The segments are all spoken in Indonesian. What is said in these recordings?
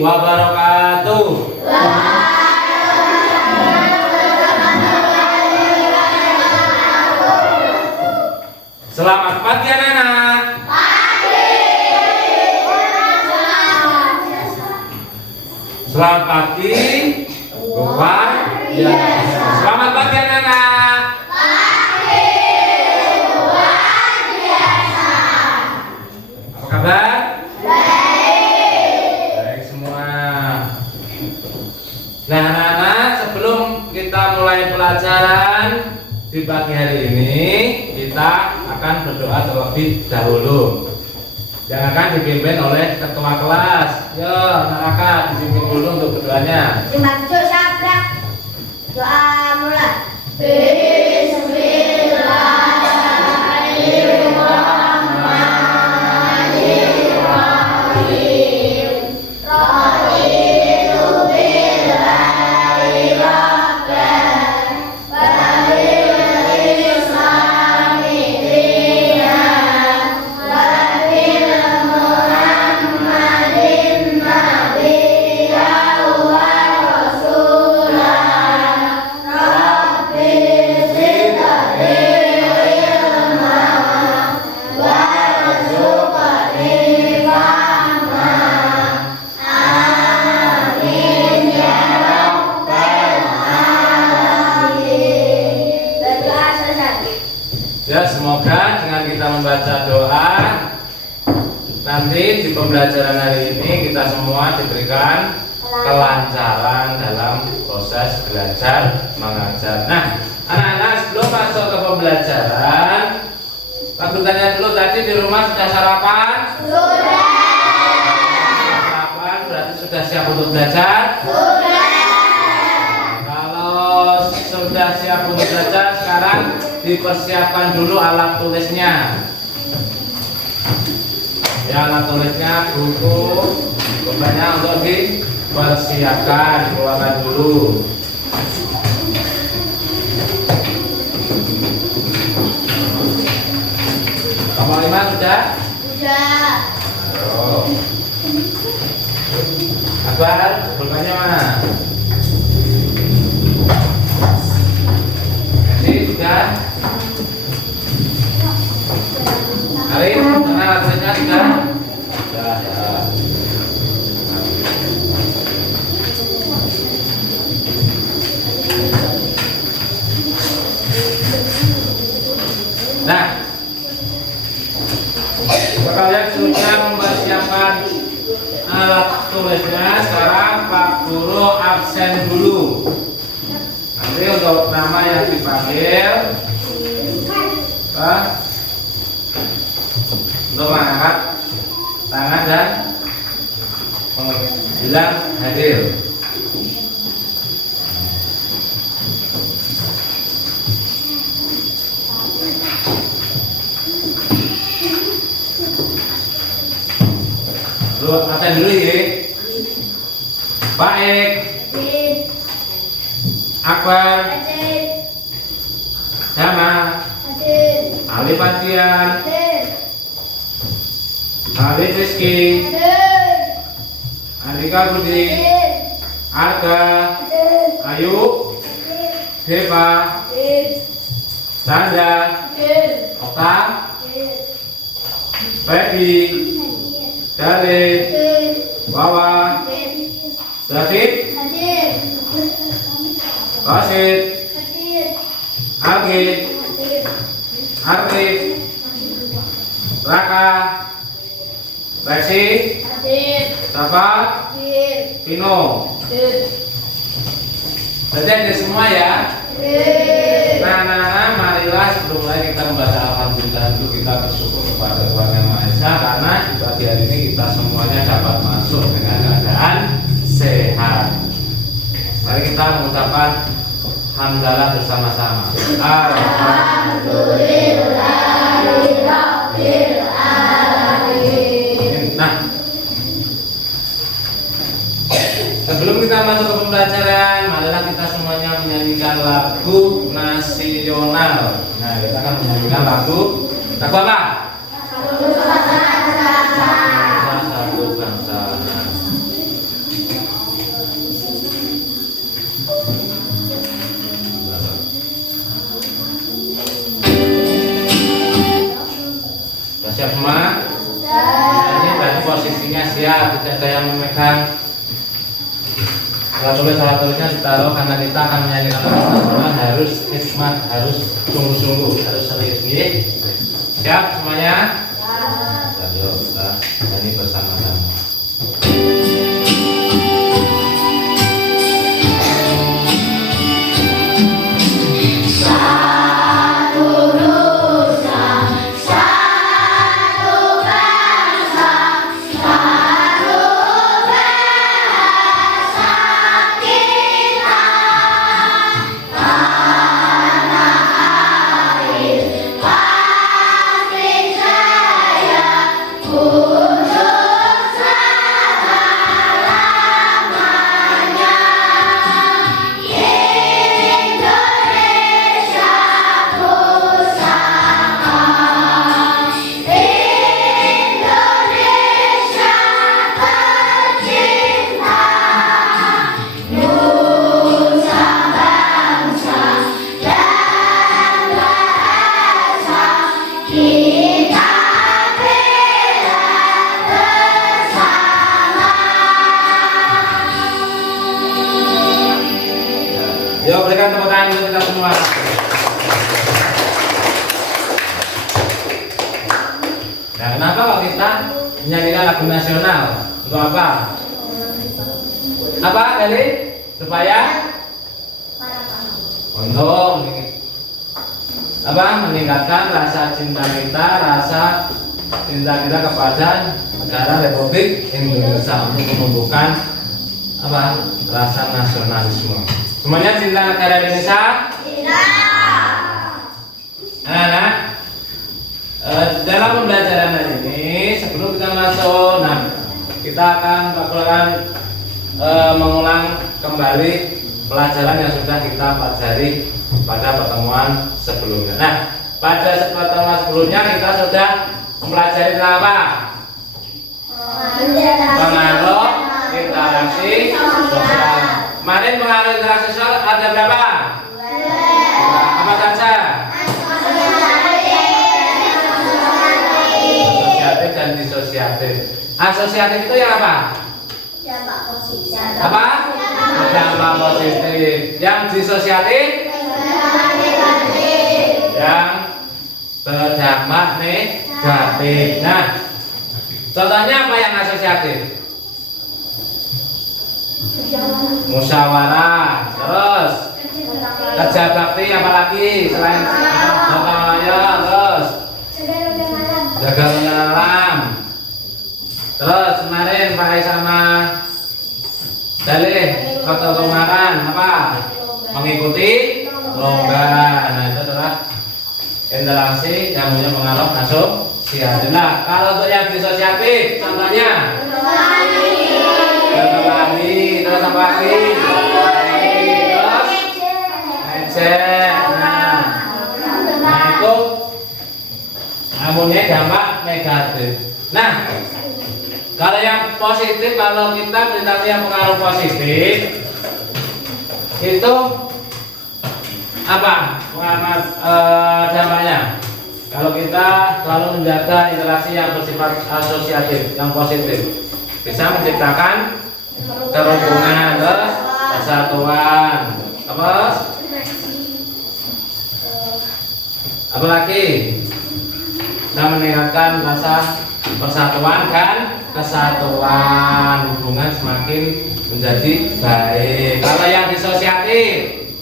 wabarakatuh. Selamat pagi anak-anak. Selamat pagi. Luar biasa. Selamat pagi anak-anak. Apa kabar? Baik semua. Nah anak-anak, sebelum kita mulai pelajaran di pagi hari ini, kita akan berdoa terlebih dahulu yang akan dipimpin oleh ketua kelas. Yo anak-anak, dipimpin dulu untuk berdoanya. Dimaksud sabrak. Doa mulai. Ya, semoga dengan kita membaca doa nanti di pembelajaran hari ini kita semua diberikan kelancaran dalam proses belajar mengajar. Nah, anak-anak sebelum masuk ke pembelajaran, aku tanya dulu tadi di rumah sudah sarapan? Sudah. Sarapan berarti sudah siap untuk belajar? Sudah. Kalau sudah siap untuk belajar, sekarang dipersiapkan dulu alat tulisnya. Ya, alat tulisnya, buku, pokoknya untuk dipersiapkan, keluarkan dulu. Kamu 5 sudah? Sudah. Ayo. Kabar, pulpennya mana? Ini sudah? Hari karena alatnya sudah? Sudah ya. Nah, kalian sudah mempersiapkan alat tulisnya. Sekarang Pak Guru absen dulu. Nanti untuk nama yang dipanggil Pak, untuk mengangkat tangan dan bilang hadir. Lu absen dulu ya. Baik. Akbar, Dama, Alif Adian, Alif Rizky, Andika Budi, Arga, Ayu, Deva, Sanda, Oka, Feby, Dalil, Wawa, David, Rasid, Algi, Arif, Raka, Reksi, Safa, Tino. Berarti ada semua ya. Nah, marilah sebelum mulai kita membaca alhamdulillah dulu, kita bersyukur kepada Tuhan Yang Maha Esa karena di pagi hari ini kita semuanya dapat masuk dengan keadaan sehat. Mari kita mengucapkan hamdalah bersama-sama. Alhamdulillahirabbil alamin. Nah, sebelum kita masuk ke pembelajaran, marilah kita semuanya menyanyikan lagu nasional. Nah, kita akan menyanyikan lagu apa? Satu bangsa. megang alat tulisnya ditaruh karena kita akan menyanyikan lagu nasional, harus hikmat, harus sungguh-sungguh, harus serius. Siap semuanya? Yuk kita nyanyi bersama-sama. Yuk berikan tepuk tangan untuk kita semua. Nah, kenapa kok kita menyanyikan lagu nasional? Untuk apa? Apa kali? Supaya untuk apa? Meningkatkan rasa cinta kita, rasa cinta kita kepada negara Republik Indonesia, untuk menumbuhkan apa? Rasa nasionalisme. Semuanya cinta negara Indonesia? Cinta. Anak-anak, dalam pembelajaran hari ini, sebelum kita masuk, kita akan mengulang kembali pelajaran yang sudah kita pelajari pada pertemuan sebelumnya. Nah, pada pertemuan sebelumnya kita sudah mempelajari tentang apa? Pengaruh interaksi sosial. Kemarin pengaruh interaksi sosial ada berapa? Apa saja? Asosiatif dan disosiatif. Asosiatif itu yang apa? Dampak positif. Apa? Dampak positif. Yang disosiatif? Yang berdampak negatif. Nah, contohnya apa yang asosiatif? Musyawarah, terus kerja bakti, apalagi selain gotong royong, terus jaga alam. Terus kemarin Pak sama dalih waktu kemarin apa? Mengikuti lomba. Nah, itu adalah interaksi yang punya pengaruh asosiatif. Nah, kalau untuk yang disosiatif, contohnya berkelahi, terus apa lagi? Terus ngecek. Nah itu amunnya dampak negatif. Nah, kalau yang positif, kalau kita beritahu yang pengaruh positif itu apa? Dampaknya? Kalau kita selalu menjaga interaksi yang bersifat asosiatif, yang positif, bisa menciptakan kerukunan, terus persatuan, terus apalagi kita meningkatkan rasa persatuan dan kesatuan, hubungan semakin menjadi baik. Kalau yang disosiatif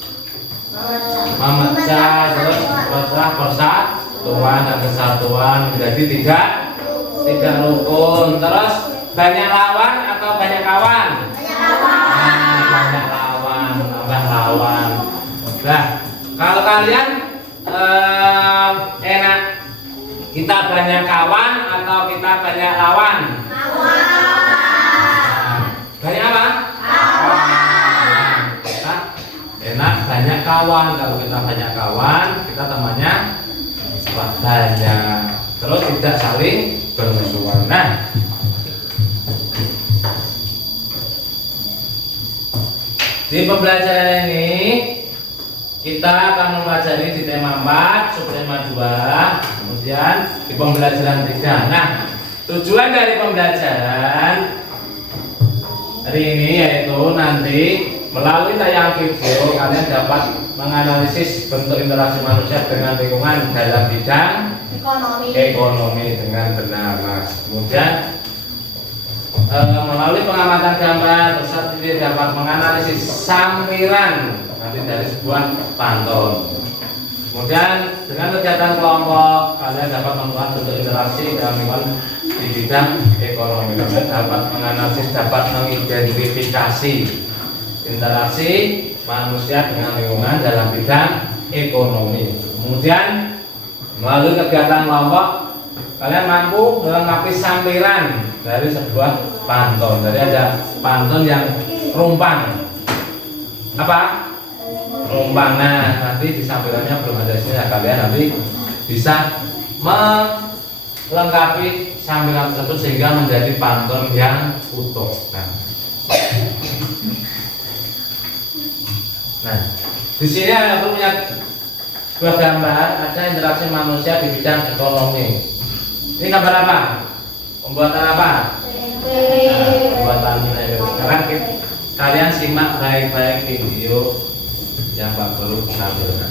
memecah, terus persatuan dan kesatuan menjadi tidak rukun. Terus banyak lawan atau banyak kawan? Banyak lawan, tambah lawan. Nah, kalau kalian enak kita banyak kawan atau kita banyak lawan? Banyak apa? Kita enak banyak kawan. Kalau kita banyak kawan, kita temannya banyak. Terus tidak saling bermusuhan. Nah, di pembelajaran ini kita akan mempelajari di tema 4, subtema 2, kemudian di pembelajaran 3. Nah, tujuan dari pembelajaran hari ini, yaitu nanti melalui tayangan video kalian dapat menganalisis bentuk interaksi manusia dengan lingkungan dalam bidang ekonomi dengan benar. Nah, kemudian melalui pengamatan gambar peserta ini dapat menganalisis sampiran nanti dari sebuah pantun. Kemudian dengan kegiatan kelompok kalian dapat membuat bentuk interaksi dalam lingkungan di bidang ekonomi. Kalian dapat menganalisis, dapat mengidentifikasi interaksi manusia dengan lingkungan dalam bidang ekonomi. Kemudian melalui kegiatan kelompok kalian mampu melengkapi sampiran dari sebuah pantun. Jadi ada pantun yang rumpang. Apa? Rumpang. Nah, nanti di sampirannya belum ada sini ya, kalian nanti bisa melengkapi sampiran tersebut sehingga menjadi pantun yang utuh. Nah, di sini aku punya dua gambar, ada interaksi manusia di bidang ekonomi. Ini gambar apa? Pembuatan apa? Pembuatan tempe. Sekarang kalian simak baik-baik video yang Pak Guru tampilkan.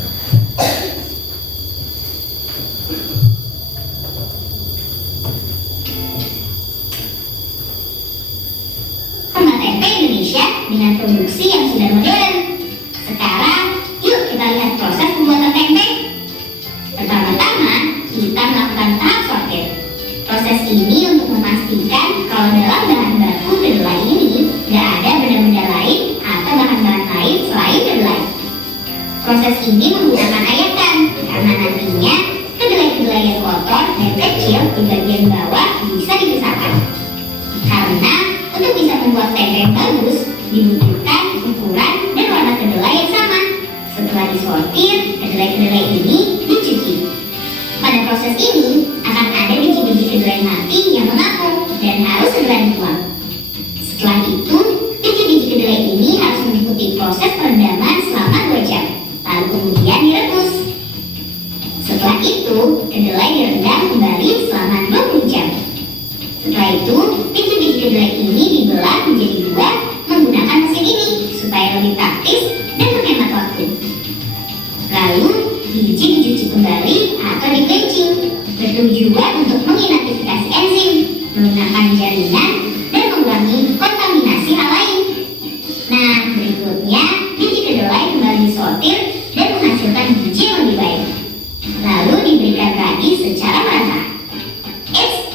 Sama tempe Indonesia dengan produksi yang sudah modern. Sekarang, yuk kita lihat proses pembuatan tempe. Pertama-tama, kita melakukan tahap sortir. Proses ini untuk memastikan kalau dalam bahan baku kedelai ini tidak ada benda-benda lain atau bahan-bahan lain selain kedelai. Proses ini menggunakan ayakan karena nantinya kedelai-kedelai yang kotor dan kecil di bagian bawah bisa dipisahkan. Karena untuk bisa membuat tempe yang bagus dibutuhkan ukuran dan warna kedelai yang sama. Setelah disortir, kedelai-kedelai ini dicuci. Pada proses ini akan ada biji-biji kedelai mati yang mengapung dan harus segera dibuang. Setelah itu, biji-biji kedelai ini harus mengikuti proses perendaman selama 2 jam. Lalu kemudian direbus. Setelah itu, kedelai direndam kembali selama 20 jam. Setelah itu, biji-biji kedelai ini dibelah menjadi 2 menggunakan mesin ini supaya lebih praktis dan menghemat waktu. Lalu, biji dicuci kembali atau di-bleaching, bertujuan untuk mengidentifikasi enzim, menggunakan jaringan, dan mengurangi kontaminasi hal lain. Nah, berikutnya, biji kedelai kembali disortir dan menghasilkan biji yang lebih baik. Lalu diberikan ragi secara merata.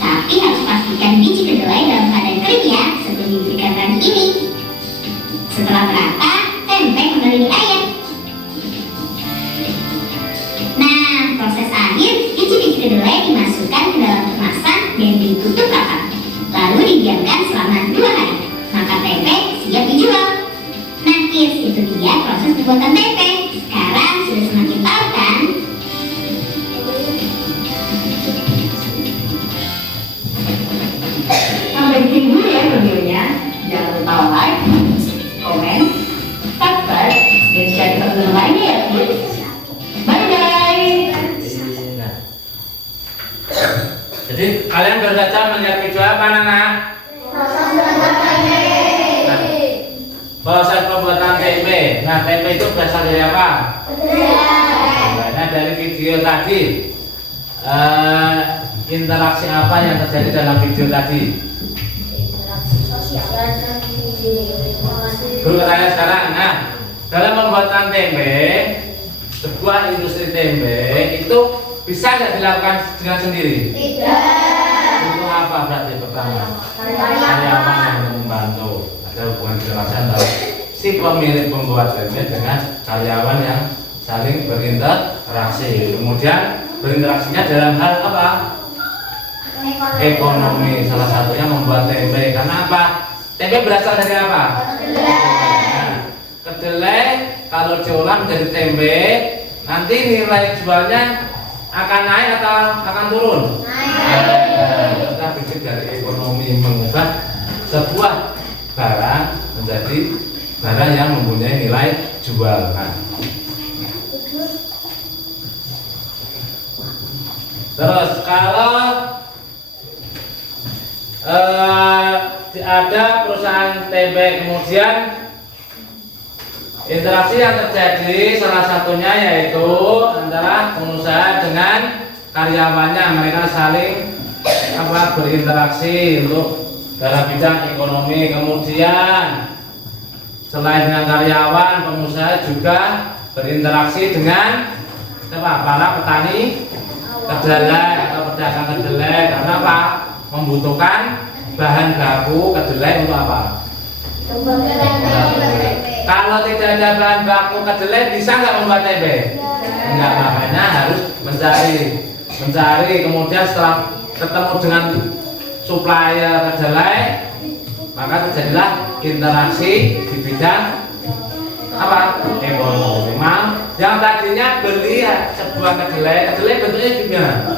Tapi harus pastikan biji kedelai dalam keadaan kering ya sebelum diberikan ragi ini. Setelah merata, tempe kembali diayak. Nah, proses akhir, biji-biji kedelai dimasukkan ke dalam kemasan dan ditutup rapat. Lalu didiamkan selama 2 hari. Maka tempe siap dijual. Nah, kids, itu dia proses pembuatan tempe. Sekarang sudah semakin tahu kan? Sampai di sini dulu ya videonya. Jangan lupa like, komen, subscribe, dan share ke teman lainnya ya kids. Bye bye. Jadi kalian baru saja melihat video apa, Nana? Proses pembuatan tempe. Nah, tempe itu berasal dari apa? Nah, dari video tadi. Interaksi apa yang terjadi dalam video tadi? Interaksi sosial. Guru tanya sekarang. Nah, dalam pembuatan tempe, sebuah industri tempe itu bisa nggak dilakukan dengan sendiri? Tidak. Itu apa berarti pertama? Karyawan yang membantu. Ada hubungan interaksi antara si pemilik pembuat tempe dengan karyawan yang saling berinteraksi. Kemudian berinteraksinya dalam hal apa? Ekonomi. Salah satunya membuat tempe. Karena apa? Tempe berasal dari apa? Nah, kedelai kalau diolah menjadi tempe, nanti nilai jualnya akan naik atau akan turun? Naik. Kita pikir dari ekonomi mengubah sebuah barang menjadi barang yang mempunyai nilai jual. Nah, terus kalau ada perusahaan pembuatan tempe. Kemudian interaksi yang terjadi salah satunya yaitu antara pengusaha dengan karyawannya, mereka saling berinteraksi untuk dalam bidang ekonomi. Kemudian selain dengan karyawan, pengusaha juga berinteraksi dengan para petani kedelai atau pedagang kedelai. Karena apa? Membutuhkan bahan baku kedelai untuk apa? Kalau tidak ada bahan baku kedelai, bisa nggak membuat tempe? Enggak, makanya harus mencari. Kemudian setelah ketemu dengan supplier kedelai, maka terjadilah interaksi di bidang ekonomi. Yang tadinya beli sebuah kedelai bentuknya gimana?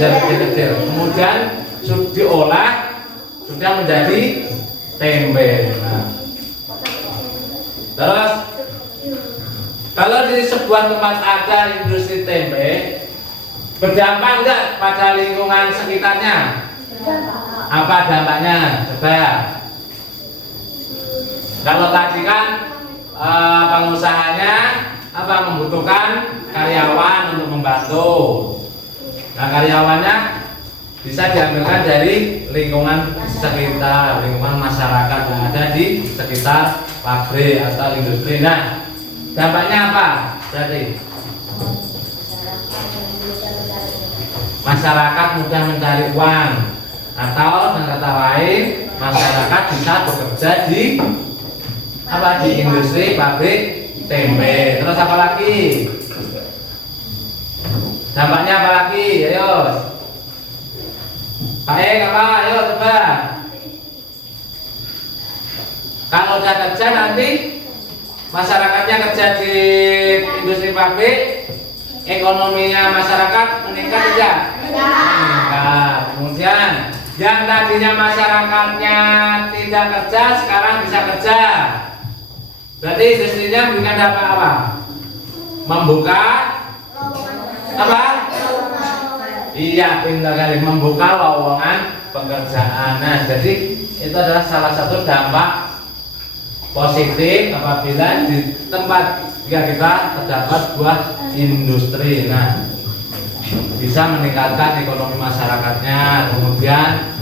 Kecil-kecil. Kemudian diolah sudah menjadi tempe. Nah, terus kalau di sebuah tempat ada industri tempe, berdampak enggak pada lingkungan sekitarnya? Apa dampaknya? Coba. Kalau tadi kan pengusahanya membutuhkan karyawan untuk membantu. Nah, karyawannya bisa diambilkan dari lingkungan sekitar, lingkungan masyarakat yang ada di sekitar pabrik atau industri. Nah, dampaknya apa? Berarti masyarakat mudah mencari uang, atau dengan kata lain masyarakat bisa bekerja di di industri pabrik tempe. Terus apa lagi? Dampaknya apa lagi? Ayo. Pak apa? Ayo coba. Kalau udah kerja nanti masyarakatnya kerja di industri pabrik, ekonominya masyarakat meningkat tidak? Meningkat. Kemudian yang tadinya masyarakatnya tidak kerja sekarang bisa kerja. Berarti industrinya memberikan dampak apa? Membuka apa? Iya, pintar kali, membuka lowongan pekerjaan. Nah, jadi itu adalah salah satu dampak positif apabila di tempat kita terdapat sebuah industri. Nah, bisa meningkatkan ekonomi masyarakatnya. Kemudian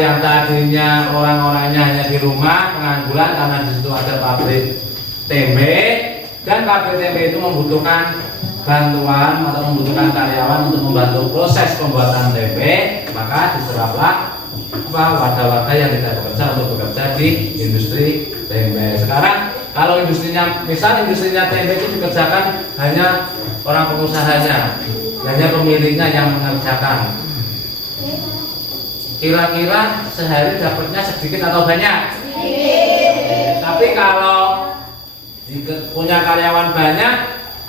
yang tadinya orang-orangnya hanya di rumah pengangguran karena di situ ada pabrik tempe, dan pabrik tempe itu membutuhkan bantuan atau membutuhkan karyawan untuk membantu proses pembuatan tempe, maka diseraplah wadah-wadah yang tidak bekerja untuk bekerja di industri tempe. Sekarang kalau industrinya, misal industrinya tempe itu dikerjakan hanya orang pengusahanya, hanya pemiliknya yang mengerjakan, kira-kira sehari dapatnya sedikit atau banyak? Tapi kalau punya karyawan banyak,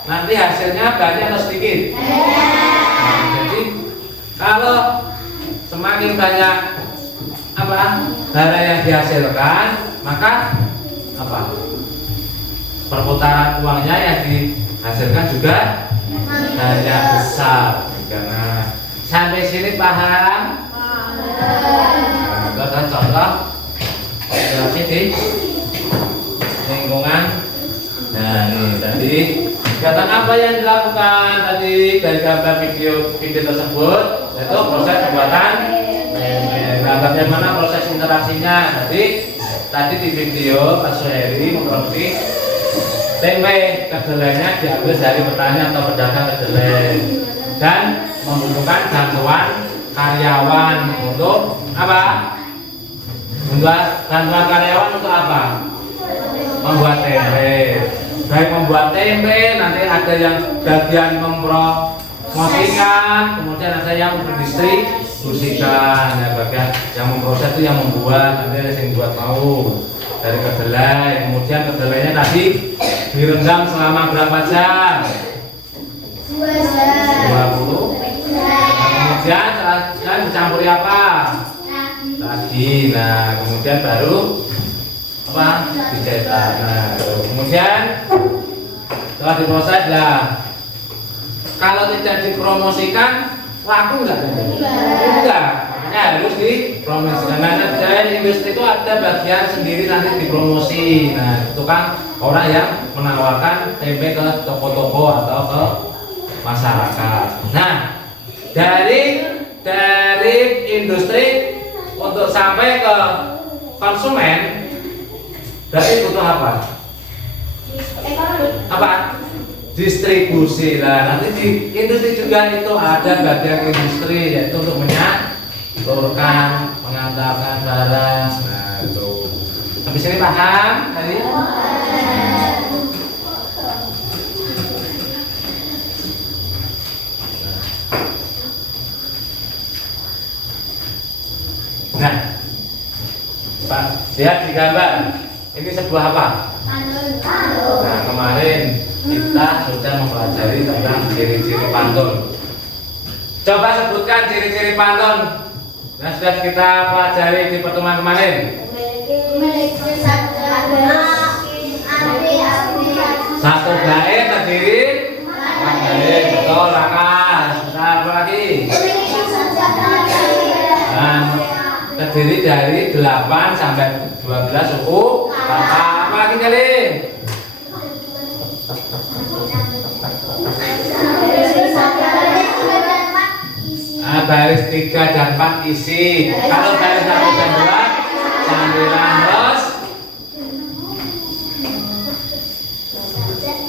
nanti hasilnya banyak atau sedikit? Nah, jadi kalau semakin banyak barang yang dihasilkan, maka perputaran uangnya yang dihasilkan juga banyak besar. Karena sampai sini paham? Nah, ada contoh situasi di lingkungan. Nah, ini tadi kegiatan apa yang dilakukan tadi dari gambar video tersebut, yaitu proses pembuatan tempe. Nah, bagaimana proses interaksinya? Tadi di video Pak Suheri memproduksi tempe kedelainya diambil dari petani atau pedagang kedelai dan membutuhkan bantuan karyawan untuk apa? Bantuan karyawan untuk apa? Membuat tempe. Baik membuat tempe, nanti ada yang bagian mempromosikan, kemudian ada yang mendistribusikan. Ya, bagian yang memproses itu yang membuat, nanti ada yang buat mau dari kedelai. Kemudian kedelainya tadi direndam selama berapa jam? 2 jam. 20. Kemudian dicampuri apa? Tadi. Nah, kemudian baru dicetak. Nah, kemudian setelah diproses kalau tidak dipromosikan laku enggak? Enggak. Makanya harus dipromosikan. Nah, dari industri itu ada bagian sendiri nanti dipromosi. Nah, itu kan orang yang menawarkan tempe ke toko-toko atau ke masyarakat. Nah, dari industri untuk sampai ke konsumen berarti butuh apa? Apa? Distribusi. Nah, nanti di industri juga itu ada bagian industri, yaitu untuk menyalurkan, mengantarkan barang. Nah, itu. Habis ini paham tadi? Nah, Pak, lihat di gambar. Ini sebuah apa? Nah, kemarin kita sudah mempelajari tentang ciri-ciri pantun. Coba sebutkan ciri-ciri pantun yang sudah kita pelajari di pertemuan kemarin. Satu bait terdiri betul, Raka. Bentar, apa lagi? Nah, terdiri dari 8 sampai 12 suku kata. Apa lagi kali? Baris 3 dan 4 isi. Kalau baris 1 dan 2 sambilan terus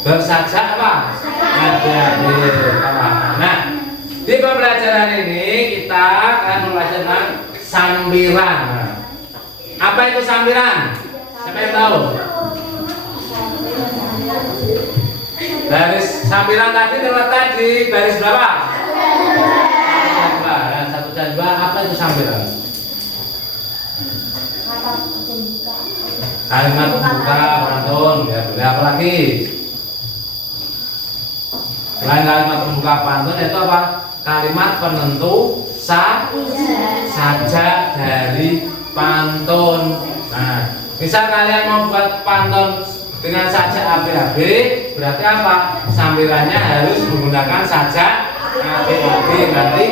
bersajak apa? Ada. Nah, di pembelajaran ini kita akan belajar tentang sambiran. Apa itu sambiran? Siapa yang tahu? Baris sambiran tadi terletak di baris berapa? 1 dan 2. Apa itu sambiran? Kalimat pembuka pantun. Ya, boleh apa lagi? Selain kalimat pembuka pantun itu apa? Kalimat penentu sajak dari pantun. Nah, misal kalian mau buat pantun dengan sajak AB-AB, berarti apa? Sambirannya harus menggunakan sajak AB-AB, nanti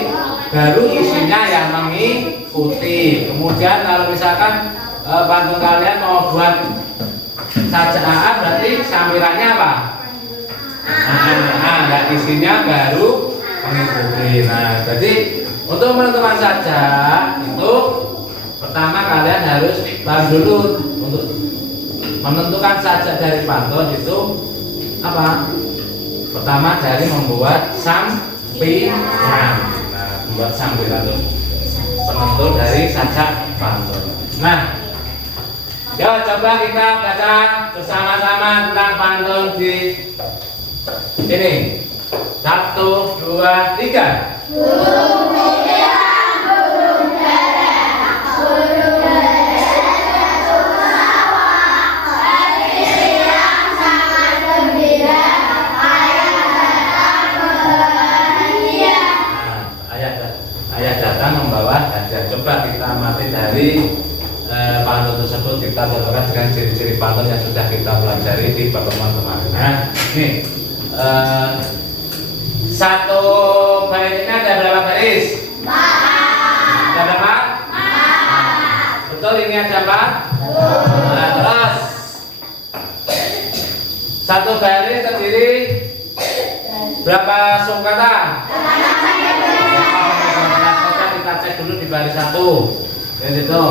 baru isinya yang mengikuti. Kemudian kalau misalkan pantun kalian mau buat sajak AA, berarti sambirannya apa? Nah, isinya baru mengikuti. Nah, jadi untuk menentukan sajak itu pertama kalian harus paham dulu untuk menentukan sajak dari pantun itu apa? Pertama dari membuat sambiran. Nah, membuat sambiran itu penentu dari sajak pantun. Nah, yuk coba kita baca bersama-sama tentang pantun di ini. 1, 2, 3. Burung pilihan, burung dara, burung dara jatuh ke sawah. Hari siang sangat gembira, ayah datang membawa hadiah. Ayah datang membawa hadiah. Coba kita amati dari pantun tersebut, kita contohkan dengan ciri-ciri pantun yang sudah kita pelajari di pertemuan kemarin. Nah, ini satu bait ini ada berapa baris? 4. Ada berapa? 4. Betul, ini ada apa? Nah, terus satu baris terdiri berapa suku kata? Kita cek dulu di baris 1. Jadi itu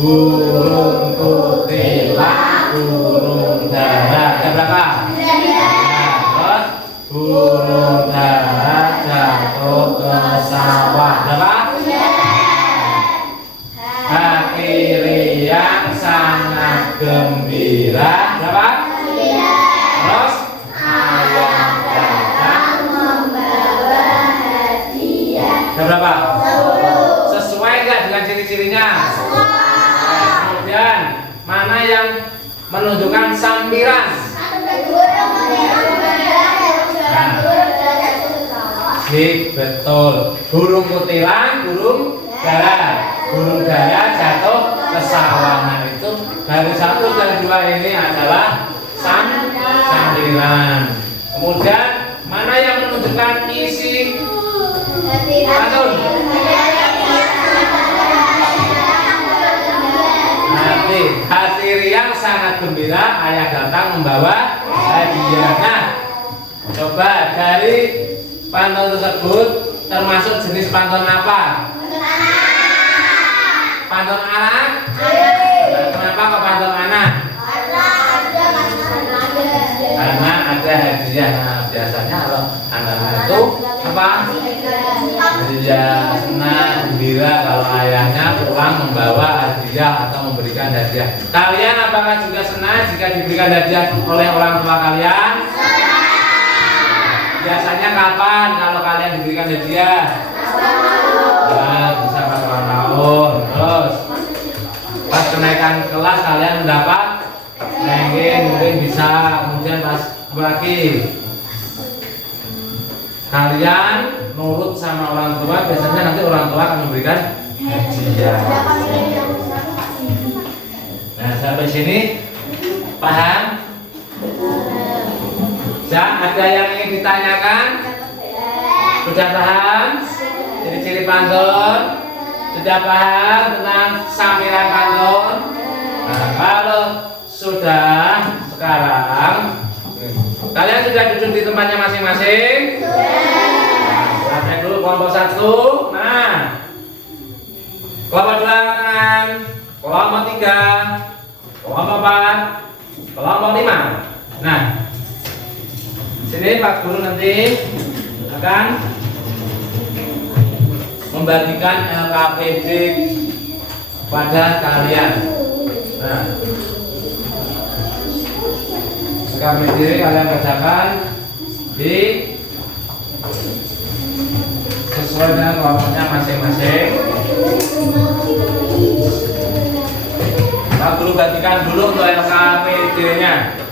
burung kutilang, burung dara. Ada berapa? Terus burung dara jatuh ke sawah. Berapa? Hari riang sangat gembira. Berapa? Terus ayah datang membawa hadiah. Berapa? Sesuai nggak dengan ciri-cirinya? Kemudian mana yang menunjukkan sambiran? Betul. Burung kutilang, burung dara. Burung dara jatuh ke sawah. Nah, itu dari 1 dan 2 ini adalah sambiran. Kemudian mana yang menunjukkan isi pantun? hati Riang sangat gembira ayah datang membawa hadiah. Nah, coba dari pantun tersebut termasuk jenis pantun apa? Pantun anak? Kenapa kok pantun anak? Karena ada hadiah. Nah, biasanya kalau anak-anak itu apa? Hadiah senang, gembira kalau ayahnya pulang membawa hadiah atau memberikan hadiah. Kalian apakah juga senang jika diberikan hadiah oleh orang tua kalian? Biasanya kapan kalau kalian diberikan hadiah? Nah, bisa pas ulang tahun. Terus pas kenaikan kelas kalian mendapat mungkin bisa, kemudian pas apa lagi? Kalian nurut sama orang tua, biasanya nanti orang tua akan memberikan hadiah. Nah, sampai sini paham? Ada yang ingin ditanyakan? Sudah paham? Ciri-ciri pantun? Sudah paham tentang samiran pantun? Nah, kalau sudah, sekarang kalian sudah duduk di tempatnya masing-masing? Sampai dulu kelompok 1. Nah, kelompok 2 tangan, kelompok 3, kelompok 4, kelompok 5. Nah, sini Pak Guru nanti akan membagikan LKPD pada kalian. Nah, LKPD kalian bacakan di sesuai dengan kelompoknya masing-masing. Pak Guru bagikan dulu untuk LKPD-nya.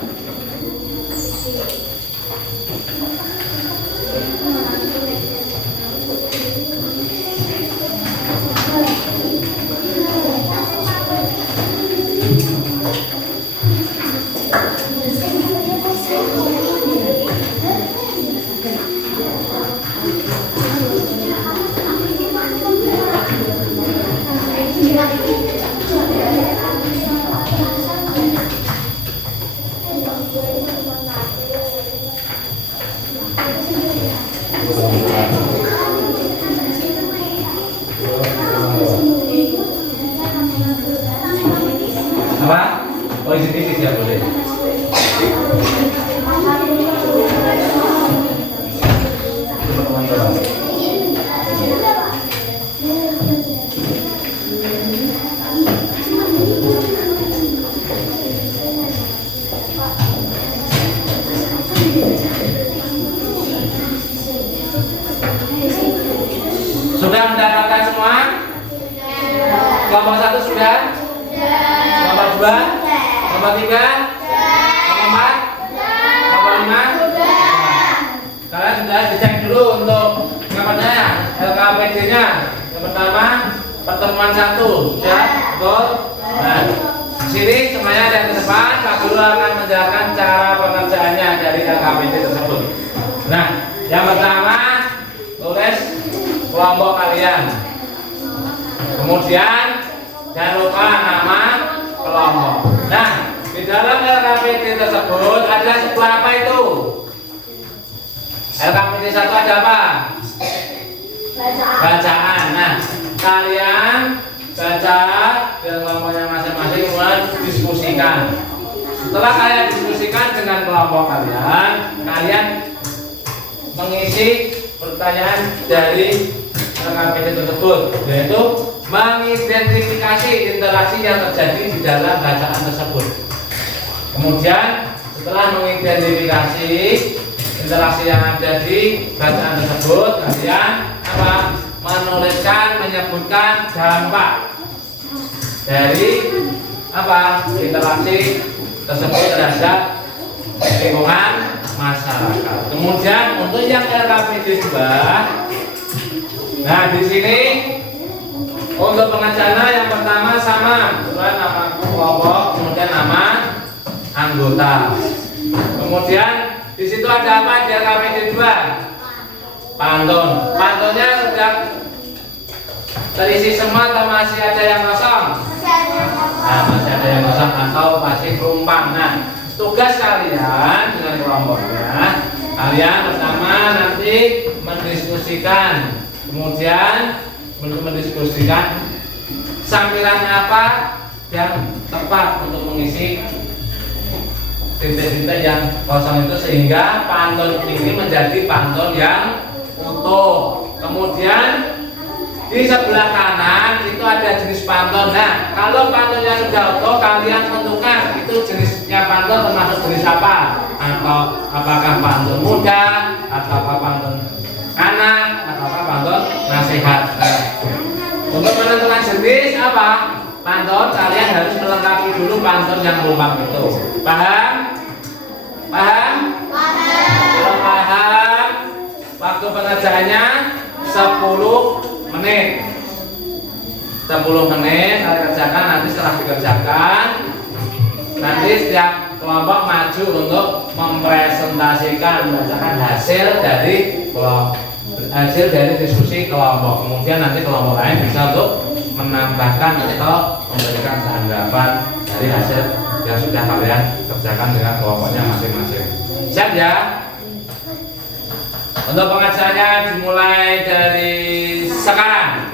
Apa? Oh, isi ya boleh. Sudah mendapatkan semua? Kelompok 1 sudah? Kelompok 2? Kelompok 3? Kelompok 4? Kelompok 5? Kalian sudah dicek dulu untuk namanya LKPD-nya. Yang pertama pertemuan 1, ya, betul. Nah, di sini semuanya ada di depan. Pak Guru akan menjelaskan cara pengerjaannya dari LKPD tersebut. Nah, yang pertama tulis kelompok kalian. Kemudian jangan lupa nama kelompok. Nah, di dalam LKPD tersebut ada sebuah apa itu? LKPD 1 ada apa? Bacaan. Nah, kalian baca dan kelompoknya masing-masing mulai diskusikan. Setelah kalian diskusikan dengan kelompok kalian, kalian mengisi pertanyaan dari LKPD tersebut, yaitu mengidentifikasi interaksi yang terjadi di dalam bacaan tersebut. Kemudian setelah mengidentifikasi interaksi yang ada di bacaan tersebut, kalian apa? Menuliskan, menyebutkan dampak dari apa? Interaksi tersebut terhadap lingkungan masyarakat. Kemudian untuk yang LKPD 2, nah di sini untuk pengacara yang pertama sama, kemudian nama kelompok, kemudian nama anggota. Kemudian di situ ada apa di LKPD 2? Pantun. Pantunnya sudah terisi semua atau masih ada yang kosong? Nah, masih ada yang kosong atau masih perumpang. Nah, tugas kalian dengan kelompoknya, kalian pertama nanti mendiskusikan, kemudian mendiskusikan sampiran apa yang tepat untuk mengisi titik-titik yang kosong itu sehingga pantun ini menjadi pantun yang utuh. Kemudian di sebelah kanan itu ada jenis pantun. Nah, kalau pantunnya sudah utuh, kalian tentukan itu jenisnya pantun termasuk jenis apa? Atau apakah pantun muda, atau apa pantun anak, atau apa pantun nasihat. Nah, untuk menentukan jenis apa pantun, kalian harus melengkapi dulu pantun yang perumpang itu. Paham? Paham? Kalau paham, waktu pengerjaannya 10 menit. 10 menit saya kerjakan. Nanti setelah dikerjakan, nanti setiap kelompok maju untuk mempresentasikan, membacakan hasil dari diskusi kelompok. Kemudian nanti kelompok lain bisa untuk menambahkan atau memberikan tanggapan dari hasil yang sudah kalian kerjakan dengan kelompoknya masing-masing. Siap ya? Untuk pengajarannya dimulai dari sekarang.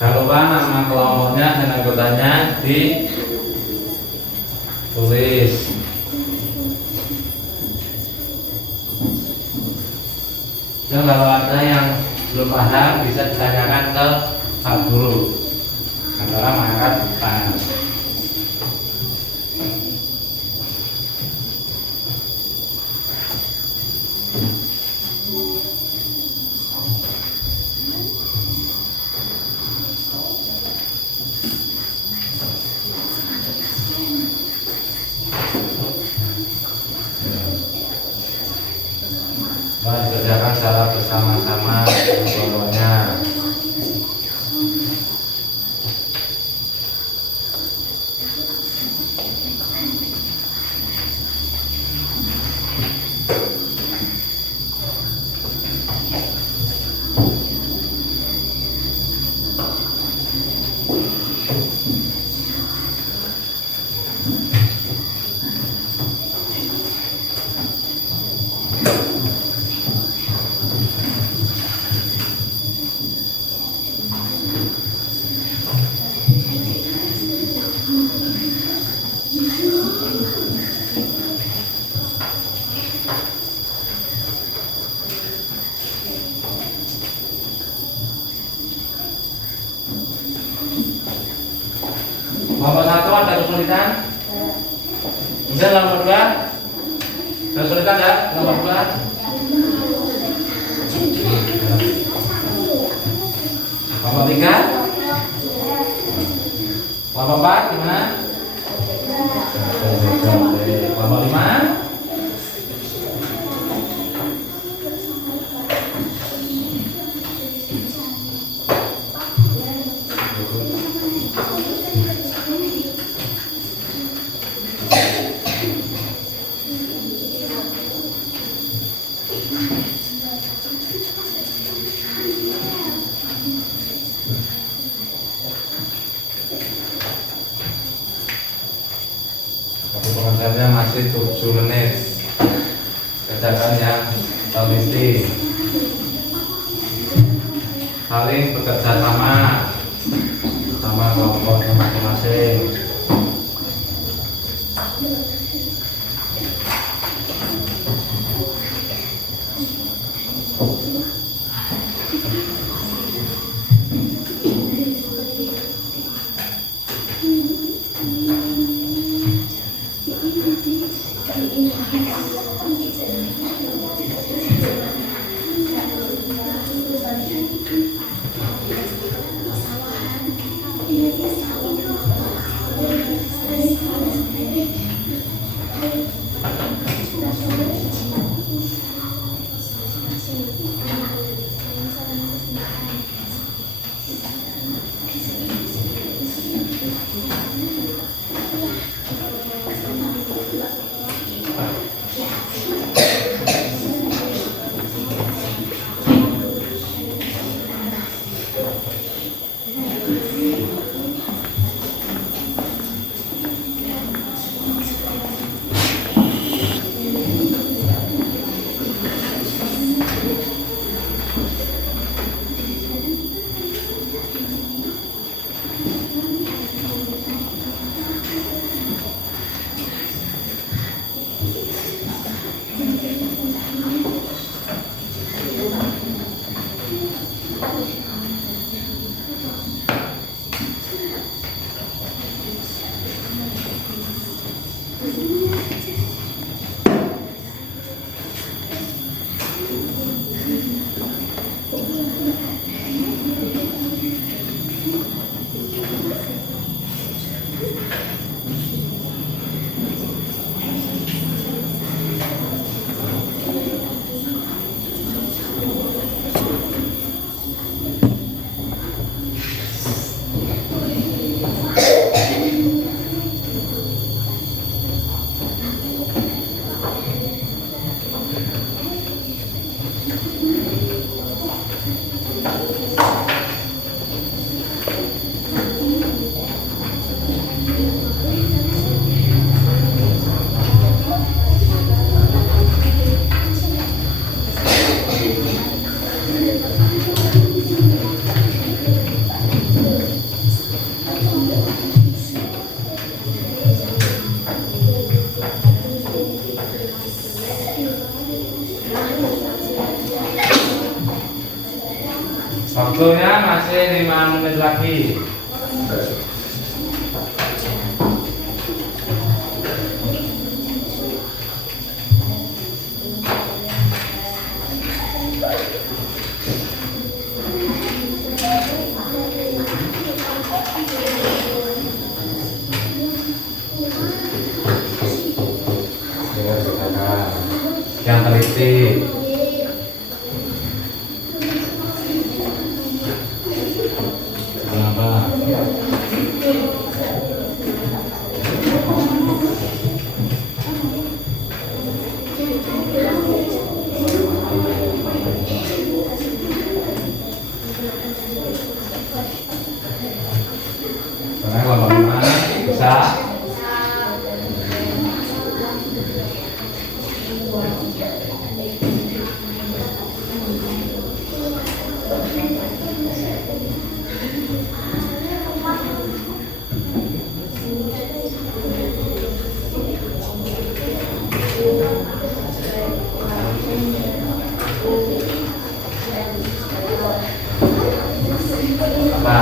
Jangan lupa nama kelompoknya dan anggotanya ditulis. Dan kalau ada yang belum paham bisa ditanyakan ke Pak Guru antara mengangkat tangan. Mari kerjakan secara bersama-sama kelompoknya. Nomor 1 ada kesulitan? Kemudian nomor 2 ada kesulitan ya? Nomor 2 nomor 3 nomor 4 gimana? Nomor 5 pengajarnya masih 7 menit. Kerjakan yang teliti. Waktunya masih 5 menit lagi. Yang teliti. Kenapa? Karena lama-lama bisa. Apa?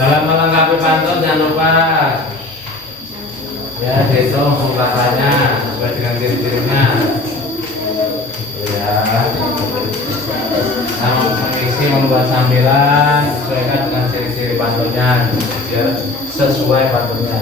Dalam melengkapi pantun jangan lupa ya dihitung ungkapannya sesuai dengan ciri-cirinya ya. Sama mengisi membuat sambilan sesuaikan dengan ciri-ciri pantunnya biar sesuai pantunnya.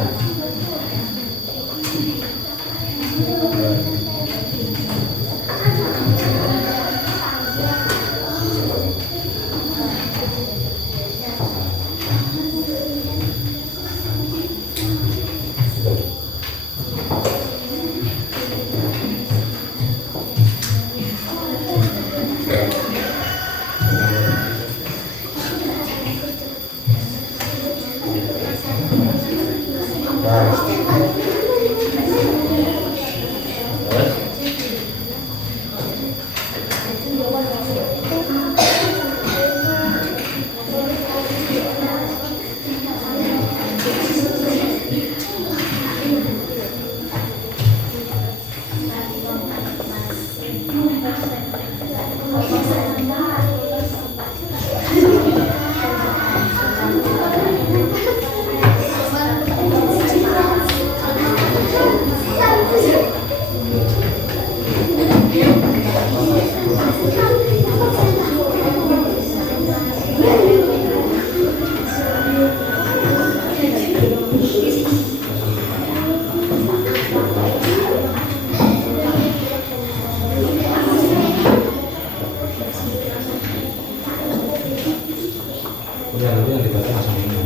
Yang dibaca masuk ini.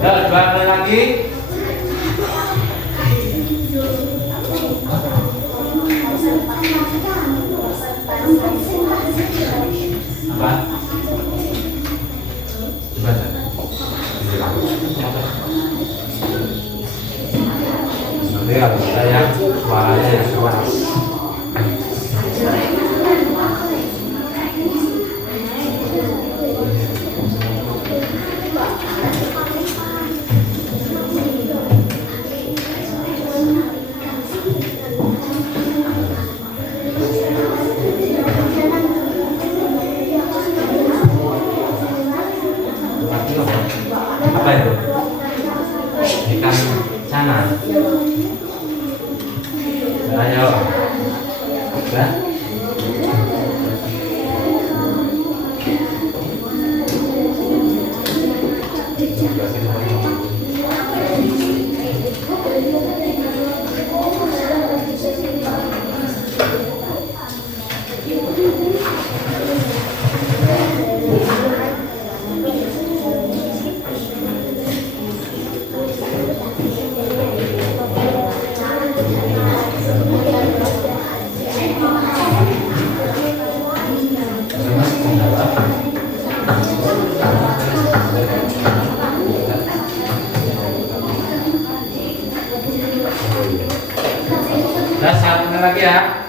Ya, dua kali lagi. Apa? Dibaca. Nanti kalau saya suaranya yang keras. Apa itu? Ikan cana. Ayo. Ya. Nah, satu lagi ya.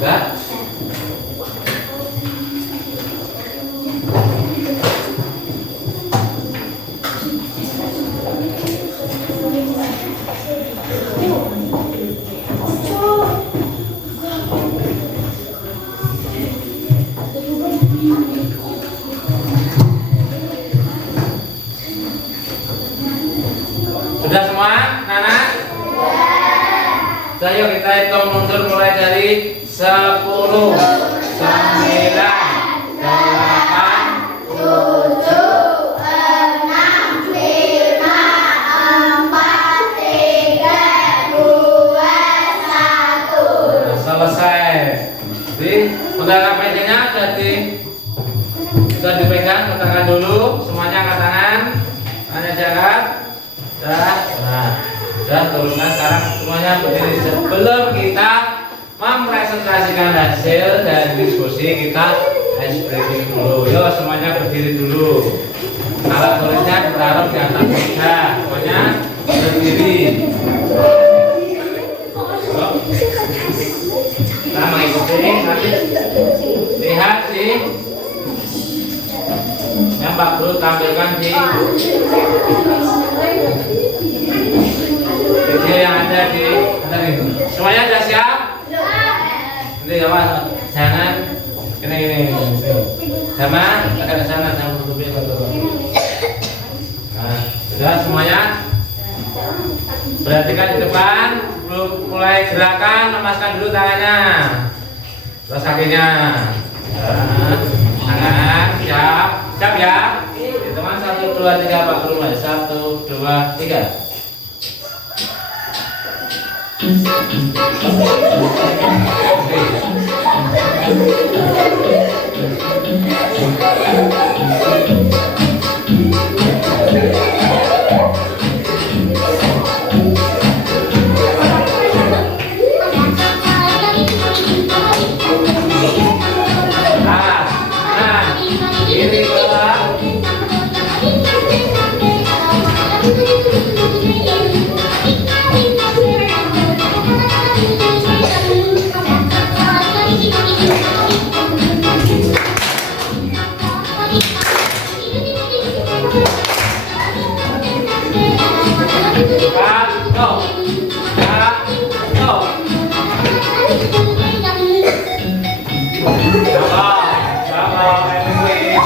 Ya. Sudah semua, Nana? Sudah, yuk kita hitung mundur mulai dari 10, 9, 8, 7, 6, 5, 4, 3, 2, 1. Nah, selesai. Jadi, pegang APD-nya sudah dipegang, letakkan dulu, semuanya angkat tangan, tangannya diangkat. Nah, turunkan sekarang semuanya berdiri sebelum kita mempresentasikan hasil dari diskusi kita ice breaking dulu. Yuk semuanya berdiri dulu. Alat tulisnya ditaruh di atas meja, semuanya berdiri. Kita mengikuti, nanti lihat di yang Pak Guru tampilkan di video yang ada di atas itu. Semuanya sudah siap? Nanti apa? Jangan ini. Sama agak ke sana, jangan tutupi betul. Nah, sudah semuanya. Perhatikan di depan. Sebelum mulai gerakan, lemaskan dulu tangannya. Terus kakinya. Nah, tangan siap. Siap ya? Hitungan 1, 2, 3 Pak Guru. 1, 2, 3. Thank you. Go. Ya. Go. Sama, anyway.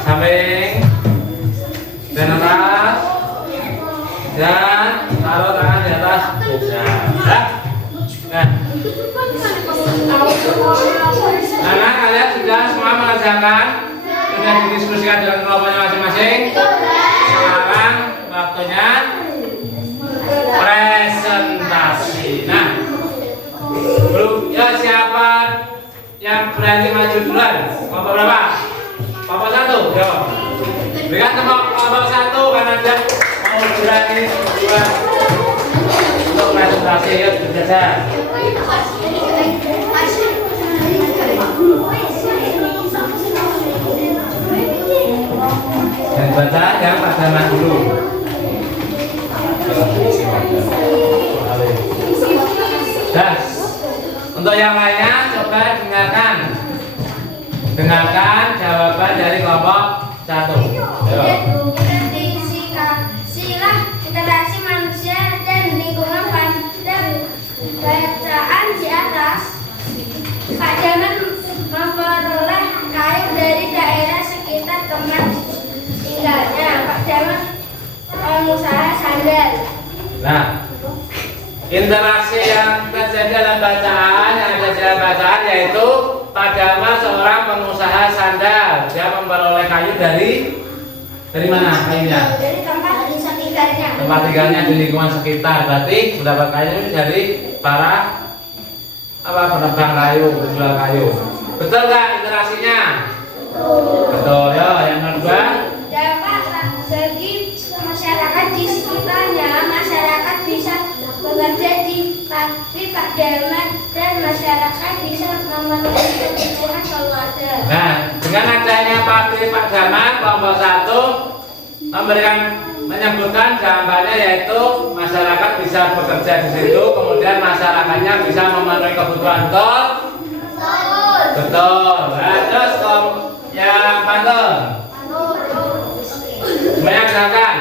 Samping dan atas dan taruh tangan di atas meja. Nah, kalian sudah semua mengerjakan, sudah didiskusikan dengan kelompoknya masing-masing. Sekarang waktunya presentasi. Nah, belum ya, siapa yang berani maju duluan? Kelompok berapa? Kelompok 1, yo. Berikan kelompok 1 karena dia mau berani duluan untuk presentasi. Yuk, berjajar. Dan baca yang pertama dulu. Dan untuk yang lainnya coba dengarkan jawaban dari kelompok 1. Silah interaksi manusia dan lingkungan pada bacaan di atas. Pak Jamal memperoleh kayu dari daerah sekitar tempat tinggalnya. Pak Jamal pengusaha sandal. Nah, interaksi yang terjadi dalam bacaan yaitu Pak Jamal seorang pengusaha sandal. Dia memperoleh kayu dari mana kayunya? Dari tempat sekitarnya. Tempat tinggalnya di lingkungan sekitar. Berarti mendapat kayu dari para penebang kayu, penjual kayu. Betul nggak interaksinya? Betul. Ya, yang kedua. Dapat bagi masyarakat di sekitarnya, masyarakat bisa bekerja di pabrik Pak Jamal dan masyarakat bisa memenuhi kebutuhan keluarga. Nah, dengan adanya pabrik Pak Jamal, kelompok 1 menyebutkan gambarnya yaitu masyarakat bisa bekerja di situ, kemudian masyarakatnya bisa memenuhi kebutuhan betul. Nah, terus yang pantun. Semuanya dengarkan.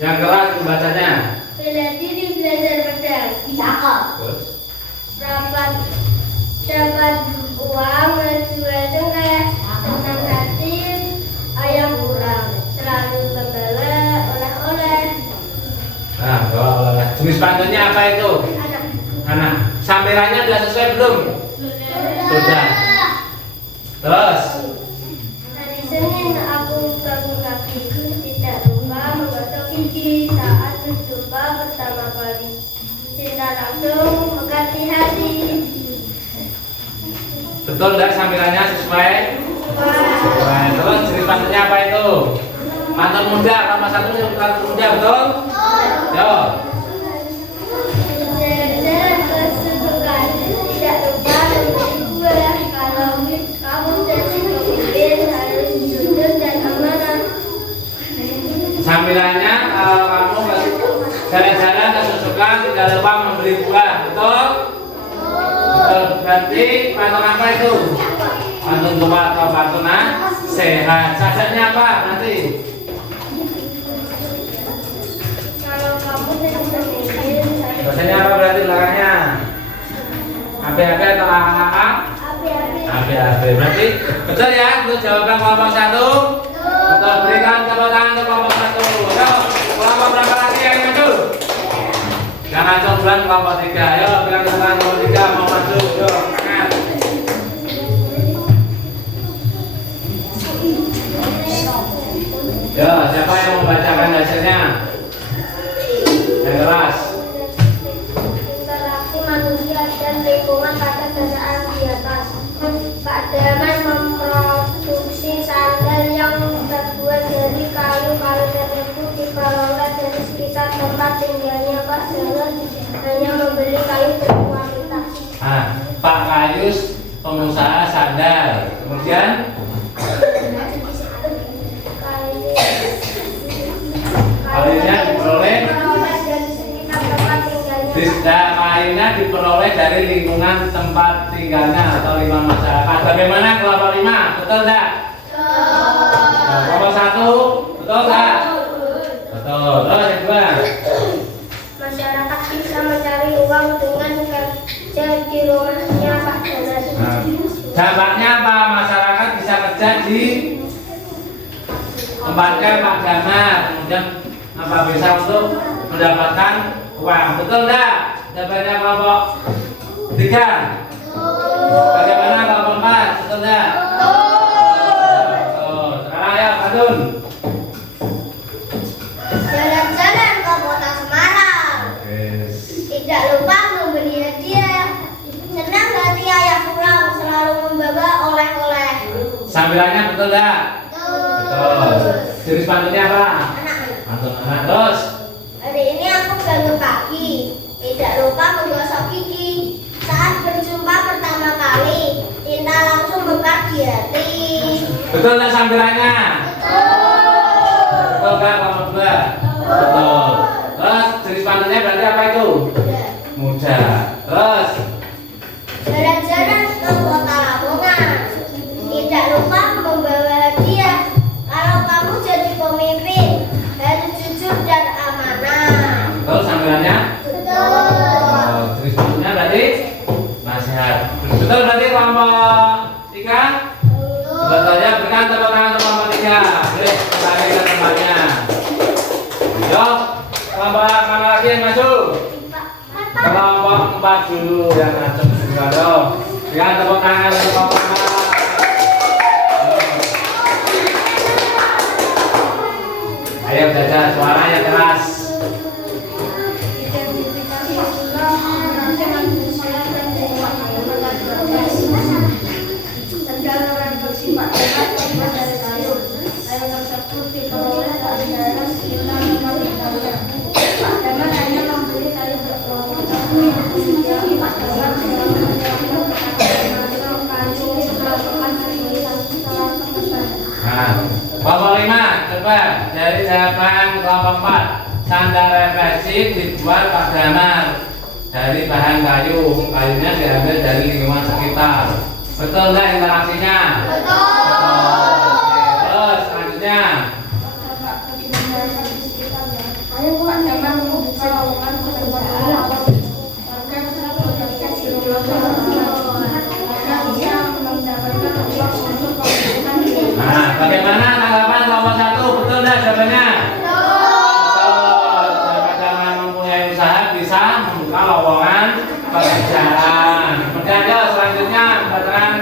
Yang kelas bacanya. Bela diri belajar pedang. Cakep. Dapat uang menjual cengkeh. Senang hati ayam kurang. Selalu membawa oleh-oleh. Nah, bawa oleh. Jenis pantunnya apa itu? Anak. Sampirannya sudah sesuai belum? Sudah. Terus. Hari Senin aku bangun kakiku tidak lupa menggosok gigi saat berjumpa pertama kali. Cinta langsung mengganti hati. Betul enggak sampirannya sesuai? Sesuai. Terus jenis pantunnya apa itu? Pantun muda, sama satu pantun muda, betul? Yo. Jalan-jalan ke Sungai tidak lupa membeli buah. Kalau kamu jadi pemimpin harus jujur dan Sambilannya kalau kamu jalan-jalan kesusukan tidak lupa membeli buah, betul? Betul. Berarti pantun apa itu? Pantun tua atau pantun sehat. Sajaknya apa nanti? Kalau kamu tidak berpikir, Bahasanya apa berarti belakangnya? AB-AB atau AAA? AB-AB. Berarti betul ya untuk jawaban kelompok 1? Betul. Berikan tepuk tangan untuk kelompok 1. Ayo, kelompok berapa lagi yang maju? Jangan comblang kelompok 3. Ayo, berikan tepuk tangan kelompok 3 mau maju. Ayo, semangat. Ya, siapa yang membacakan hasilnya? Yang keras. interaksi manusia dan lingkungan pada keadaan di atas. Keadaman memproduksi sandal yang terbuat dari kayu-kayu tersebut diperoleh dari sekitar tempat tinggalnya Pak Jarod hanya membeli kayu berkualitas. Nah, Pak Kayus pengusaha sandal. Kemudian kayunya diperoleh dari sekitar tempat tinggalnya. kayunya diperoleh dari lingkungan tempat tinggalnya atau lingkungan masyarakat. Bagaimana kelompok 5? Betul enggak? Nah, kelompok 1 betul enggak? Betul. Terus yang kedua, Masyarakat bisa mencari uang dengan kerja di rumahnya Pak Jarod. nah, dampaknya apa? Masyarakat bisa kerja di tempatnya Pak Damar, kemudian apa bisa untuk mendapatkan uang. Betul enggak? Jawabannya kelompok 3. Bagaimana kelompok 4? Betul enggak? Betul. Sekarang ya Padun. Jalan-jalan ke kota Semarang. Yes. Tidak lupa membeli hadiah. Senang hati ayah pulang selalu membawa oleh-oleh. Sambilannya betul enggak? Betul. Jenis pantunnya apa? Anak-anak. Pantun anak. Terus Hari ini aku bangun pagi. Tidak lupa menggosok gigi. Saat berjumpa pertama kali, cinta langsung mekar di hati. betul enggak sambilannya? Betul enggak kelompok 2? Betul. Terus jenis pantunnya berarti apa itu? Muda. Terus Jalan-jalan ke kota Lamongan. Tidak lupa membawa hadiah. Kalau kamu jadi pemimpin, harus jujur dan amanah. betul sambilannya? Betul. Jenis pantunnya berarti nasihat. Betul berarti kelompok 3? Betul ya, berikan tepuk tangan untuk kelompok 3. Boleh kembali ke tempatnya. Yo, kelompok mana lagi yang maju? Kelompok 4 dulu yang ngacem juga dong. Berikan tepuk tangan untuk kelompok 4. Ayo jaga suaranya keras. Sendal yang bersifat hebat terbuat dari kayu. Kayu tersebut diperoleh dari daerah sekitar tempat tinggalnya. Pak Damar hanya membeli kayu berkualitas. Kemudian Pak Damar selalu menyiapkan masuk kayu diperlukan tulisan setelah pemesan. Nah, kelompok 5 coba dari jawaban kelompok 4. Sandal refleksif dibuat Pak Damar dari bahan kayu. Kayunya diambil dari lingkungan sekitar. Betul enggak interaksinya? Betul. Terus selanjutnya. Pak Damar membuka lowongan pekerjaan agar bekerja di rumah. Mereka bisa mendapatkan uang untuk kebutuhan hidup. Nah, bagaimana tanggapan kelompok 1? Betul enggak jawabannya? Betul. Pak Damar mempunyai usaha bisa membuka lowongan pekerjaan. Kemudian ya, selanjutnya bacakan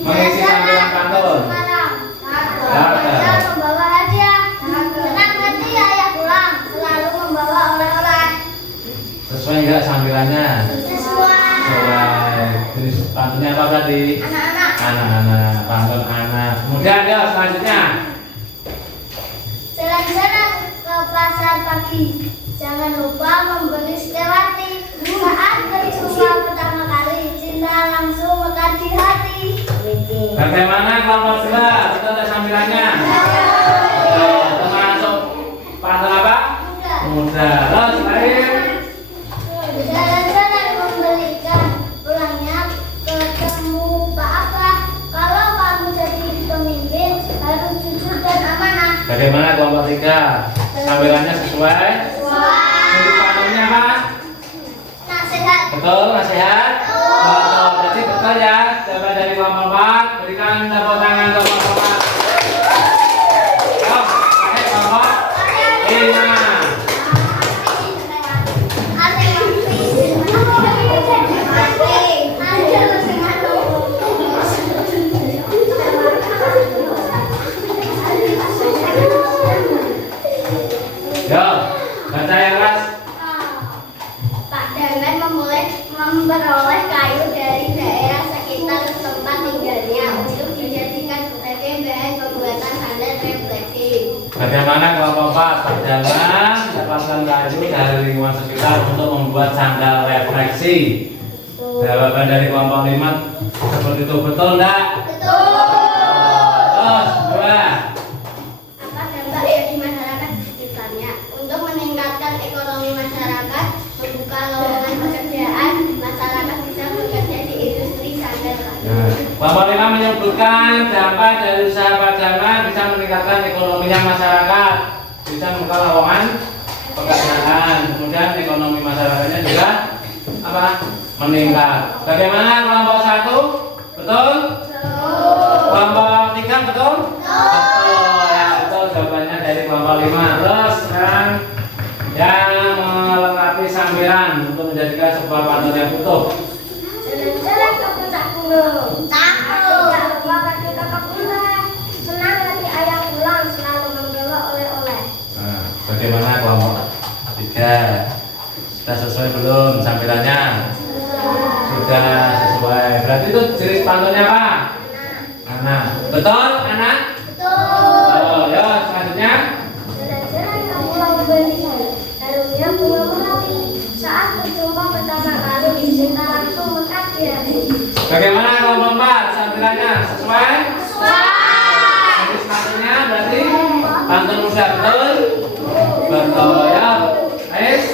mengisi sambilan pantun. Saya membawa hadiah. Senang hati ayah pulang selalu membawa oleh-oleh. Sesuai enggak sambilannya? Sesuai. Sesuai. Jenis pantunnya apa tadi? Anak-anak. Anak-anak, pantun anak. Kemudian ya, selanjutnya. Jalan-jalan ke pasar pagi. Jangan lupa membeli setelati. Saat berjumpa pertama kali, cinta langsung mekar di hati. Bagaimana kelompok 2? Betul enggak sambilannya? Betul. Bagaimana kelompok 3? Sambilannya sesuai? Sudut pandangnya apa? Nasihat. Betul, nasihat? Betul, berarti betul ya. Coba dari kelompok 4, berikan tepuk tangan untuk kelompok 4. Yuk, pakai kelompok 5. Yuk, baca yang keras. Pak Daman memperoleh kayu dari daerah sekitar tempat tinggalnya untuk dijadikan sebagai bahan pembuatan sandal refleksi. Bagaimana kelompok 4? Pak Daman mendapatkan kayu dari lingkungan sekitar untuk membuat sandal refleksi. Jawaban dari kelompok 5 seperti itu, betul enggak? Betul. Terus, 2. Apa dampak bagi masyarakat di sekitarnya? Untuk meningkatkan ekonomi masyarakat, membuka lowongan pekerjaan, masyarakat bisa bekerja di industri sandal kayu. Kelompok 5 menyebutkan dampak dari usaha Pak Daman bisa meningkatkan ekonominya masyarakat, bisa membuka lowongan pekerjaan, kemudian ekonomi masyarakatnya juga apa? Meningkat. Bagaimana kelompok 1? Betul? Kelompok 3 betul? Betul ya, betul jawabannya dari kelompok 5. Terus sekarang yang melengkapi sambilan untuk menjadikan sebuah pantun yang utuh. Jalan-jalan ke puncak gunung. Takut. Tak lupa kaki kakak pulang. Senang hati ayah pulang selalu membawa oleh-oleh. Nah, bagaimana kelompok 3? Sudah sesuai belum sambilannya? Sudah sesuai. Berarti itu jenis pantunnya apa? Anak. Betul, anak? Betul. Oh, ya, selanjutnya. Jalan-jalan ke pulau Belize. Harumnya bunga merapi. Saat berjumpa pertama kali, cinta langsung mengakhir. Bagaimana kelompok 4 sambilannya? Sesuai? Sesuai. Jenis pantunnya berarti pantun muda, betul? Betul ya. Ais?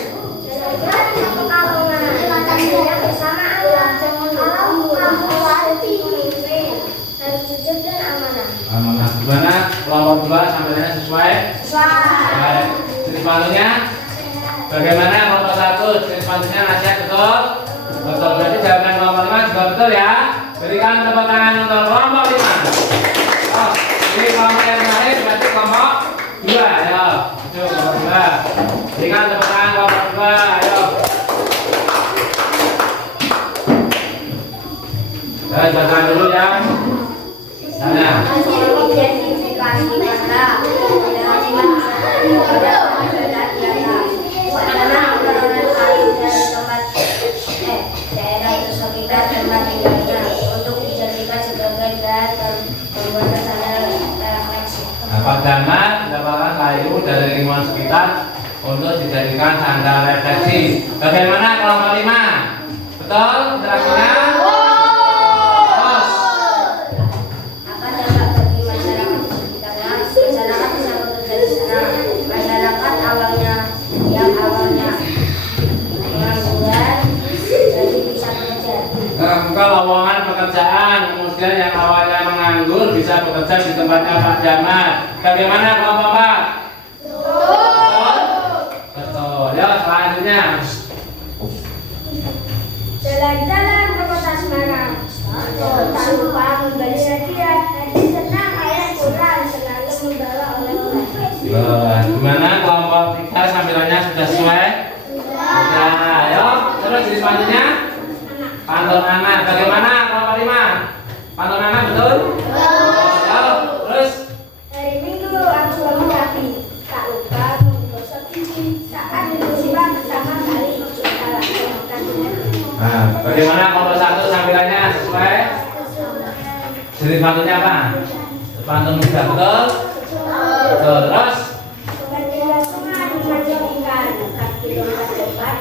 Jalan-jalan ke Pekalongan. Jalan-jalannya bersama anak. Kalau kamu hati pemimpin, harus jujur dan amanah. Amanah. Gimana kelompok 2 sambilannya sesuai? Sesuai. Jenis pantunnya? Bagaimana kelompok 1? Jenis pantunnya nasihat, betul? Betul. Berarti jawaban kelompok 5 juga betul ya. Berikan tepuk tangan untuk kelompok 5. Oh, ini kelompok yang terakhir berarti kelompok 2. Ayo, itu kelompok 2. Berikan tepuk tangan kelompok 2. Ayo. Baca dulu ya. Sana. Identifikasi kata dengan daerah sekitar tempat tinggalnya untuk dijadikan sebagai bahan pembuatan sandal refleksi. Nah, Pak Daman mendapatkan kayu dari lingkungan sekitar untuk dijadikan sandal refleksi. Bagaimana kelompok 5? Betul? Interaksinya? Terus. Apa dampak bagi masyarakat di sekitarnya? Masyarakat bisa bekerja di sana. Masyarakat awalnya pengangguran jadi bisa bekerja. Membuka lowongan pekerjaan, kemudian yang awalnya menganggur bisa bekerja di tempatnya Pak Daman. Bagaimana kelompok 4? Betul. Betul. Ya, selanjutnya. Jalan-jalan ke kota Semarang. Tak lupa membeli hadiah. Hadi senang ayah pulang selalu membawa oleh-oleh. Gimana kelompok 3 sambilannya sudah sesuai? Sudah. Ayo, terus jenis pantunnya? Pantun anak. Bagaimana kelompok 5? Pantun anak betul? Betul. Terus? Hari Minggu aku bangun pagi. Tak lupa menggosok gigi saat bersilah pertama kali. Kita lakukan. Nah, bagaimana kelompok 1 sambilannya sesuai? Jenis pantunnya apa? Pantun muda, betul? Betul. Terus? Berjalan sungai memancing ikan. Kaki lompat cepat.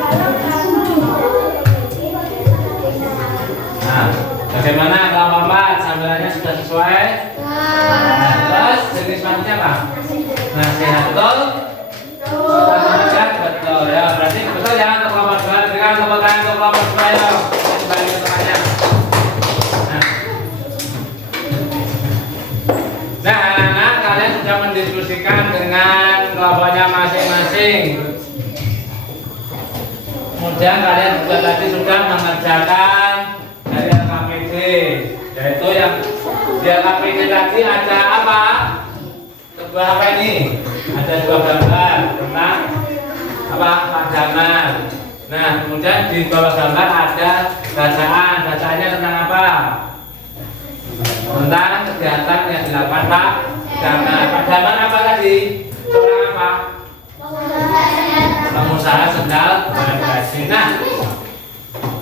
Kalau kamu Nah, bagaimana kelompok 4 sambilannya sudah sesuai? Nah, terus jenis pantunnya apa? Nasihat, betul? Nasihat, betul ya. Berarti betul ya untuk kelompok 2. Berikan tepuk tangan untuk kelompok 2 ya. Sebagai temannya. Nah, didiskusikan dengan kelompoknya masing-masing. Kemudian kalian juga tadi sudah mengerjakan dari LKPD, yaitu yang di LKPD tadi ada apa? Sebuah apa ini? Ada dua gambar tentang apa? Padanan. Nah, kemudian di bawah gambar ada bacaan. Bacaannya tentang apa? Tentang kegiatan yang dilakukan padanan. Padanan apa tadi? Seorang apa? Pengusaha sendal bagasi. Nah,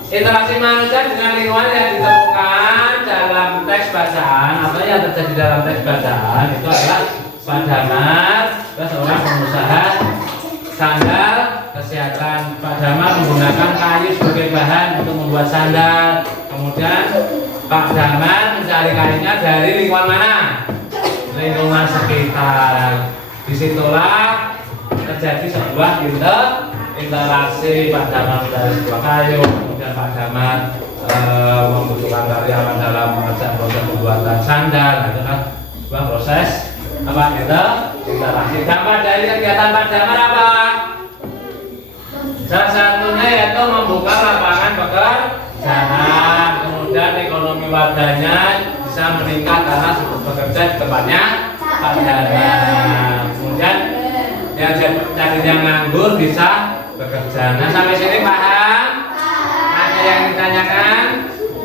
interaksi manusia dengan lingkungan yang ditemukan dalam teks bacaan atau yang terjadi dalam teks bacaan itu adalah Pak Damar, seorang pengusaha sandal kesehatan. Pak Damar menggunakan kayu sebagai bahan untuk membuat sandal. Kemudian Pak Damar mencari kayunya dari lingkungan mana? Lingkungan sekitar. Disitulah terjadi sebuah interaksi. Pak Damar mencari sebuah kayu, kemudian Pak Damar membutuhkan karyawan dalam mengerjakan proses pembuatan sandal. Nah, itu kan sebuah proses apa itu? Interaksi. Dampak dari kegiatan Pak Damar apa? Salah satunya yaitu membuka lapangan pekerjaan. Kemudian ekonomi warganya bisa meningkat karena bekerja di tempatnya Pak Damar. Kemudian yang tadinya nganggur bisa bekerja. Nah, sampai sini paham? Ada yang ditanyakan?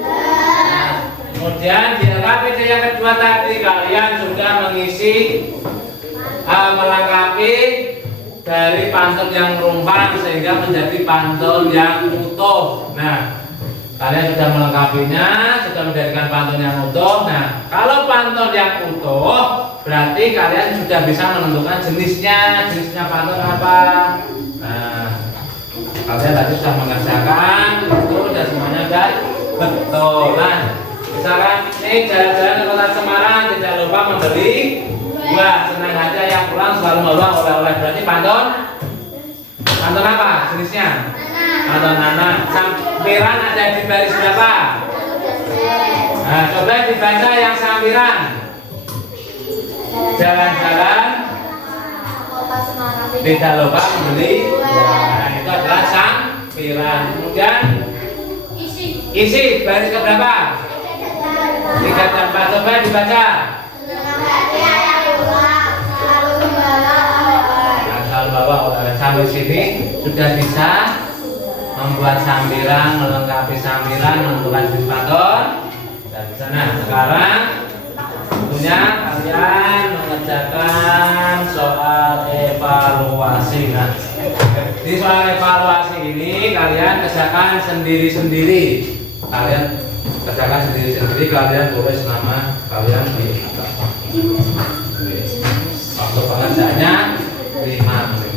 Nah, kemudian di LKPD yang kedua tadi kalian sudah mengisi melengkapi dari pantun yang rumpang sehingga menjadi pantun yang utuh. Nah, kalian sudah melengkapinya, sudah menjadikan pantun yang utuh. Nah, kalau pantun yang utuh berarti kalian sudah bisa menentukan jenisnya pantun apa. Nah, kalian tadi sudah mengerjakan itu dan semuanya sudah betul. Nah, misalkan ini jalan-jalan ke kota Semarang tidak lupa membeli buah. Senang hati yang pulang selalu membawa oleh-oleh. Berarti pantun apa jenisnya? Pantun anak. Sampiran ada di baris berapa? Nah, coba dibaca yang sampiran. Jalan-jalan tidak lupa membeli. Nah, itu adalah sampiran. Kemudian isi baris ke berapa? 3 dan 4. Coba dibaca. Nah, selalu bawa oleh. Sampai sini sudah bisa membuat sampiran, melengkapi sampiran, menentukan jenis pantun. Dan di sana sekarang tentunya kalian mengerjakan soal evaluasi. Nah, di soal evaluasi ini kalian kerjakan sendiri-sendiri. Kalian kerjakan sendiri-sendiri. Kalian tulis nama kalian di atas. Waktu pengerjaannya 5 menit.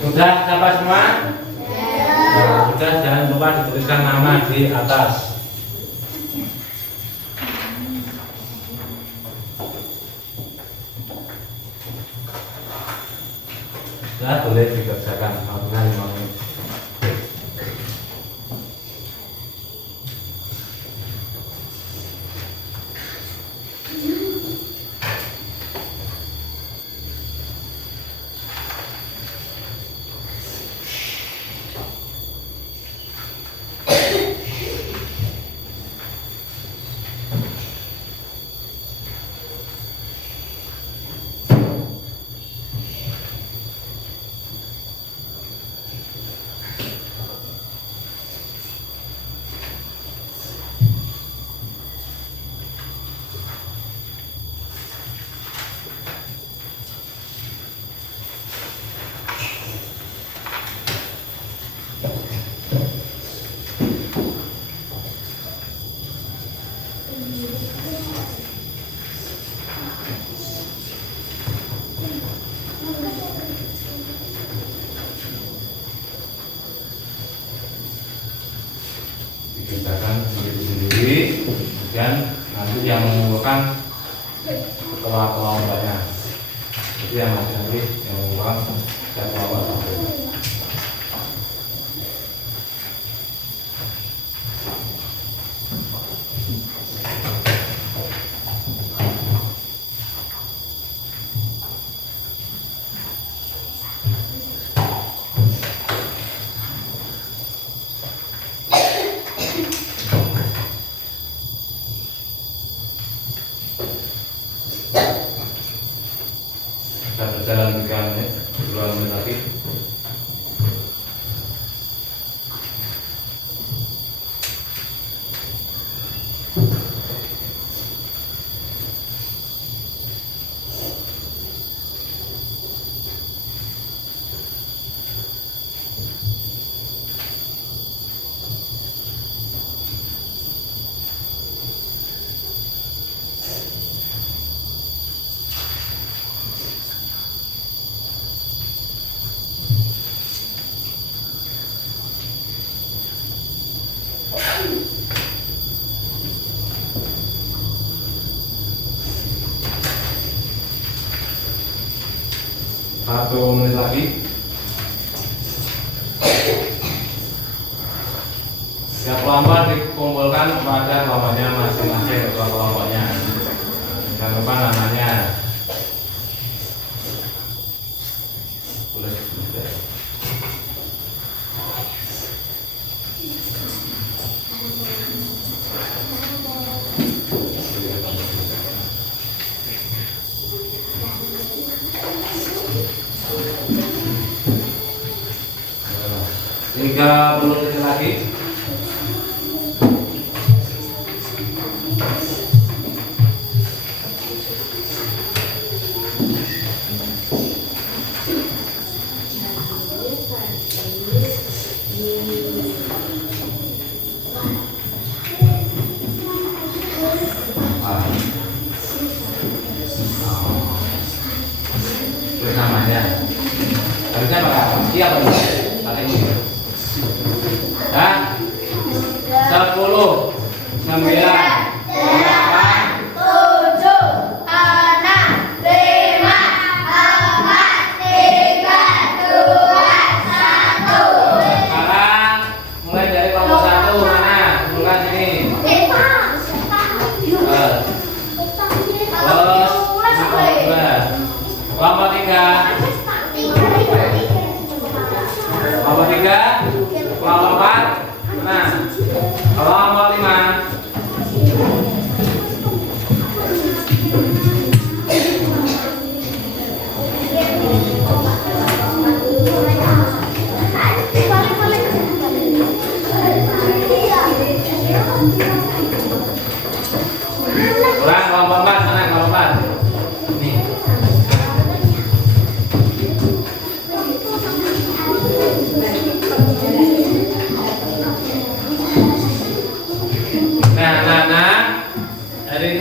Sudah siapa semua? Nah, sudah, jangan lupa dituliskan nama di atas. Sudah, boleh dikerjakan. kumpulkan kelompok-kelompoknya. Itu yang nanti yang mengumpulkan setiap kelompok satu. Kita berjalan 3 menit, 2 menit lagi. Satu menit lagi. Setiap kelompok dikumpulkan kepada kelompoknya masing-masing, ketua kelompoknya. Jangan lupa namanya. Boleh. Tiga 30 detik lagi. Tulis namanya. Harusnya pakai apa? Iya apa enggak? Pakai ini. Dan 10, 9,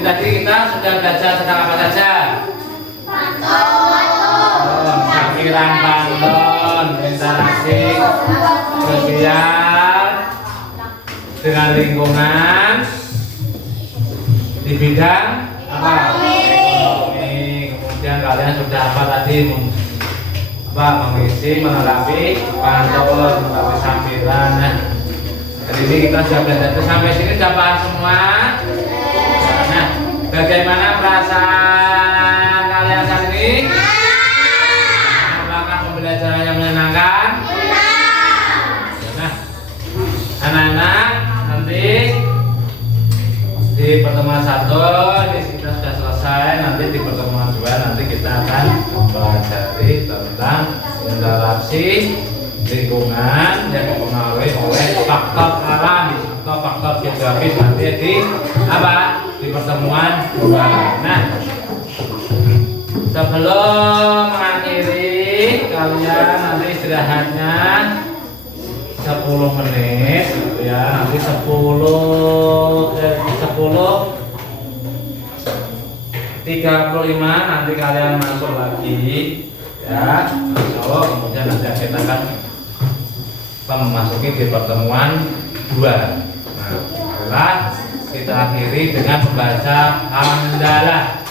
tadi kita sudah belajar tentang apa saja? Pikiran pantun, interaksi sosial dengan lingkungan di bidang apa? Ekonomi. Kemudian kalian sudah apa tadi? Mengisi, menerapi pantun, menerapi sambilan. Nah, jadi ini kita sudah belajar sampai sini, sudah paham semua. Nah, bagaimana perasaan kalian saat ini? Apakah pembelajaran yang menyenangkan? Nah, anak-anak, nanti di pertemuan 1 ini kita sudah selesai. Nanti di pertemuan 2 nanti kita akan mempelajari tentang interaksi lingkungan yang dipengaruhi oleh faktor alam atau faktor geografis nanti di apa? Di pertemuan 2. Nah, sebelum mengakhiri, kalian nanti istirahatnya 10 menit ya, nanti 10:35 nanti kalian masuk lagi ya, insyaallah. Kemudian nanti kita akan memasuki di pertemuan 2. Nah, setelah kita akhiri dengan membaca hamdalah.